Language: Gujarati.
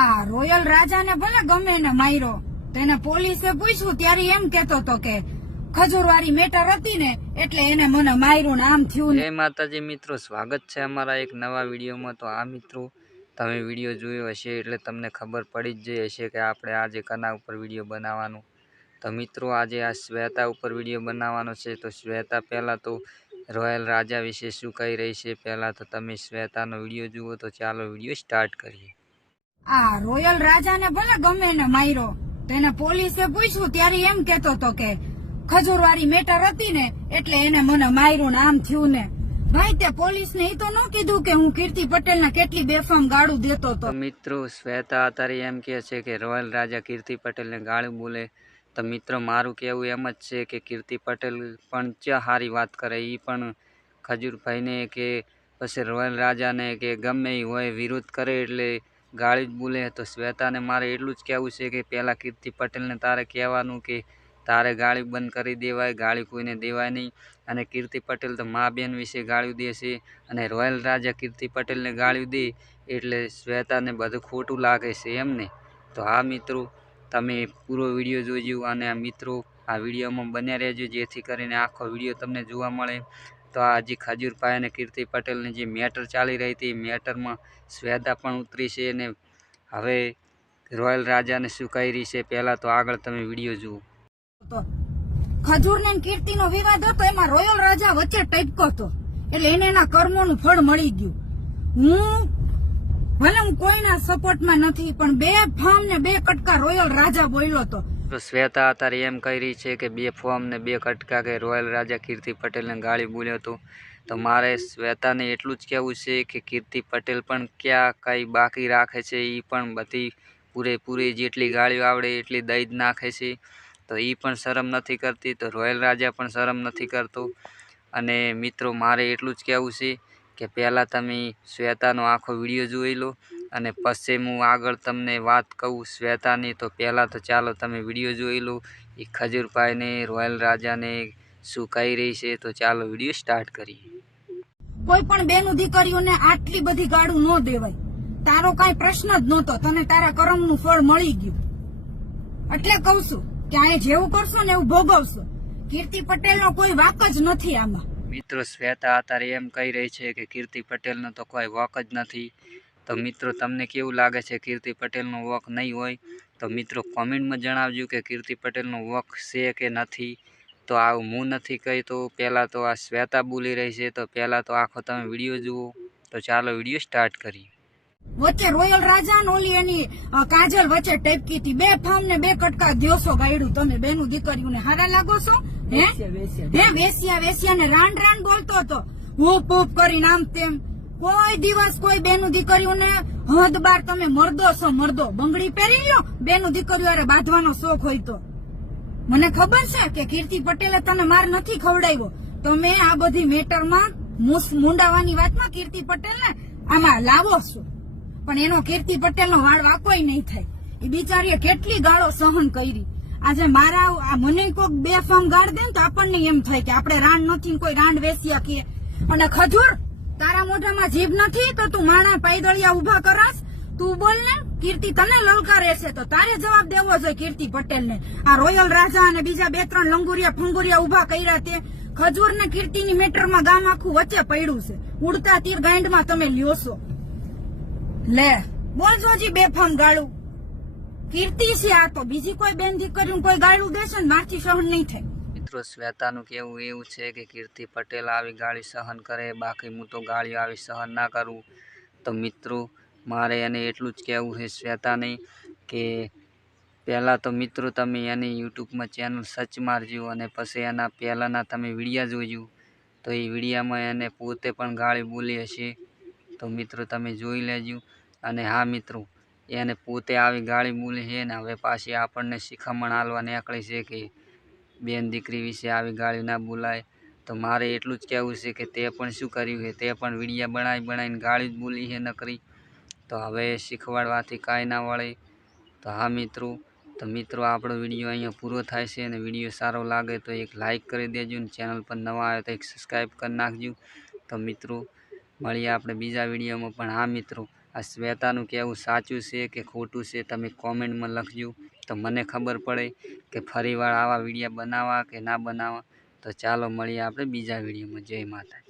આ રોયલ રાજાને ભલે ગમે ને માર્યો તો એને પોલીસે પૂછ્યું ત્યારે એમ કેતો હતો કે ખજૂરવાળી મેટર હતી ને એટલે એને મને માર્યું ને આમ થયું. જય માતાજી મિત્રો, સ્વાગત છે અમારા એક નવા વિડીયોમાં. તો આ મિત્રો તમે વિડીયો જોયો હશે એટલે તમને ખબર પડી જ જઈ હશે કે આપણે આજે કના ઉપર વિડીયો બનાવવાનું. તો મિત્રો આજે આ શ્વેતા ઉપર વિડીયો બનાવવાનો છે. તો શ્વેતા પહેલાં તો રોયલ રાજા વિશે શું કહી રહી છે પહેલાં તો તમે શ્વેતાનો વિડીયો જુઓ. તો ચાલો વિડીયો સ્ટાર્ટ કરીએ. આ રોયલ રાજાને ભલે ગમે ને માર્યો તો એને પોલીસે પૂછ્યું ત્યારે એમ કેતો હતો કે ખજૂરવાળી મેટર હતી ને એટલે એને મને માર્યું ને આમ થયું ને. ભાઈ તે પોલીસને એ તો ન કીધું કે હું કીર્તિ પટેલને કેટલી બેફામ ગાળું દેતો હતો. મિત્રો શ્વેતા અત્યારે એમ કહે છે કે રોયલ રાજા કીર્તિ પટેલને ગાળું બોલે. તો મિત્રો મારું કહેવું એમ જ છે કે કીર્તિ પટેલ પણ ચા સારી વાત કરે, એ પણ ખજૂરભાઈને કે પછી રોયલ રાજાને કે ગમે એ હોય વિરોધ કરે એટલે ગાળી જ બોલે. તો શ્વેતાને મારે એટલું જ કહેવું છે કે પહેલાં કીર્તિ પટેલને તારે કહેવાનું કે તારે ગાળી બંધ કરી દેવાય, ગાળી કોઈને દેવાય નહીં. અને કીર્તિ પટેલ તો મા બેન વિશે ગાળ્યું દે છે અને રોયલ રાજા કીર્તિ પટેલને ગાળ્યું દે એટલે શ્વેતાને બધું ખોટું લાગે છે એમને. તો આ મિત્રો તમે પૂરો વિડીયો જોજો અને આ મિત્રો આ વિડીયોમાં બન્યા રહેજો જેથી કરીને આખો વિડીયો તમને જોવા મળે. તો આ હજી ખજૂરભાઈ અને કીર્તિ પટેલની જે મેટર ચાલી રહી હતી મેટરમાં શ્વેતા પણ ઉતરી છે અને હવે રોયલ રાજાને શું કહી રહી છે પહેલાં તો આગળ તમે વિડીયો જુઓ. ખજૂર ને કીર્તિનો વિવાદ હતો એમાં રોયલ રાજા વચ્ચે ટપકો હતો એટલે એને એના કર્મોનું ફળ મળી ગયું. ભલે હું કોઈના સપોર્ટમાં નથી પણ બે ફામ ને બે કટકા રોયલ રાજા બોલ્યો હતો. તો શ્વેતા અત્યારે એમ કહી રહી છે કે બે ફોર્મ ને બે કટકા કે રોયલ રાજા કીર્તિ પટેલને ગાળી બોલ્યો હતો. તો મારે શ્વેતાને એટલું જ કહેવું છે કે કીર્તિ પટેલ પણ ક્યાં કંઈ બાકી રાખે છે, એ પણ બધી પૂરેપૂરી જેટલી ગાળીઓ આવડે એટલી દઈ જ નાખે છે. તો એ પણ શરમ નથી કરતી, તો રોયલ રાજા પણ શરમ નથી કરતો. અને મિત્રો મારે એટલું જ કહેવું છે કે પહેલાં તમે શ્વેતાનો આખો વિડીયો જોઈ લો અને પછી હું આગળ તમને વાત કહું શ્વેતાની. તો પહેલાં તો ચાલો તમે વિડીયો જોઈ લો એ ખજૂરભાઈને રોયલ રાજાને શું કહી રહી છે. તો ચાલો વિડીયો સ્ટાર્ટ કરીએ. કોઈ પણ બેનું દીકરીઓને આટલી બધી ગાળું ન દેવાય. તારો કાંઈ પ્રશ્ન જ નહોતો, તને તારા કર્મનું ફળ મળી ગયું એટલે કહું છું કે આ જેવું કરશો ને એવું ભોગવશો. કીર્તિ પટેલનો કોઈ વાક જ નથી આમાં. મિત્રો શ્વેતા અત્યારે એમ કહી રહી છે કે કીર્તિ પટેલનો તો કોઈ વોક જ નથી. તો મિત્રો તમને કેવું લાગે છે કીર્તિ પટેલનો વોક નહીં હોય તો મિત્રો કોમેન્ટમાં જણાવજો કે કીર્તિ પટેલનો વોક છે કે નથી. તો આવું હું નથી કહી તો પહેલાં તો આ શ્વેતા બોલી રહી છે. તો પહેલાં તો આખો તમે વિડીયો જુઓ. તો ચાલો વિડીયો સ્ટાર્ટ કરીએ. વચ્ચે રોયલ રાજા ને ઓલી એની કાજલ વચ્ચે ટેપકી હતી. બે ફામ ને બે કટકા દ્યોસો ગાયડું. તમે બેનું દીકરીઓને હારા લાગો છો? હે વેસ્યા ને રાંડ રાંડ બોલતો હતો, હૂપ હૂપ કરીને આમ તેમ. કોઈ દિવસ કોઈ બેનું દીકરીઓને હદ બાર તમે મરદો છો મરદો. બંગડી પહેરી લ્યો બેનું દીકરીઓ અરે બાંધવાનો શોખ હોય તો. મને ખબર છે કે કીર્તિ પટેલે તને માર નથી ખવડાવ્યો. તમે આ બધી મેટરમાં મુંડાવાની વાતમાં કીર્તિ પટેલને આમાં લાવો છો પણ એનો કીર્તિ પટેલનો વાળ વાકોય નહીં થાય. એ બિચારીએ કેટલી ગાળો સહન કરી. આજે મારા મને કોઈક બે ફામ ગાળ દે ને તો આપણને એમ થાય કે આપણે રાંડ નથી કોઈ રાંડ વેસ્યા કે. અને ખજૂર તારા મોઢામાં જીભ નથી તો તું માણા પાયદળિયા ઉભા કરાશ. તું બોલ ને કીર્તિ તને લલકારે છે તો તારે જવાબ દેવો જોઈએ કીર્તિ પટેલને. આ રોયલ રાજા અને બીજા બે ત્રણ લંગુરિયા ફંગુરિયા ઉભા કર્યા તે ખજૂર ને કીર્તિની મેટરમાં ગામ આખું વચ્ચે પડ્યું છે. ઉડતા તીર ગાંડમાં તમે લ્યો છો. લે બોલજો જી બેફામ ગાળું. કીર્તિ છે આ તો, બીજી કોઈ બેન દીકરીને કોઈ ગાળું દેશે ને મારથી સહન નહીં થાય. મિત્રો શ્વેતાનું કહેવું એવું છે કે કીર્તિ પટેલ આવી ગાળી સહન કરે, બાકી હું તો ગાળી આવી સહન ના કરું. તો મિત્રો મારે એને એટલું જ કહેવું છે શ્વેતાને કે પહેલાં તો મિત્રો તમે એની યુટ્યુબમાં ચેનલ સર્ચ મારજો અને પછી એના પહેલાંના તમે વિડીયા જોજો. તો એ વિડીયામાં એને પોતે પણ ગાળી બોલી હશે. તો મિત્રો તમે જોઈ લેજો. અને હા મિત્રો એને પોતે આવી ગાળી બોલી છે ને હવે પાછી આપણને શિખામણ આલવા નીકળી છે કે બેન દીકરી વિશે આવી ગાળી ના બોલાય. તો મારે એટલું જ કહેવું છે કે તે પણ શું કર્યું છે, તે પણ વિડીયા બનાવીને ગાળી જ બોલી છે નકરી. તો હવે શીખવાડવાથી કાંઈ ના વળે. તો હા મિત્રો આપણો વિડીયો અહીંયા પૂરો થાય છે અને વિડીયો સારો લાગે તો એક લાઇક કરી દેજો અને ચેનલ પર નવા આવે તો એક સબસ્ક્રાઈબ કરી નાખજો. તો મિત્રો મળીએ આપણે બીજા વિડીયોમાં. પણ હા મિત્રો આ શ્વેતાનું કહેવું સાચું છે કે ખોટું છે તમે કોમેન્ટમાં લખજો, તો મને ખબર પડે કે ફરીવાર આવા વિડીયો બનાવવા કે ના બનાવવા. તો ચાલો મળીએ આપણે બીજા વિડીયોમાં. જય માતા.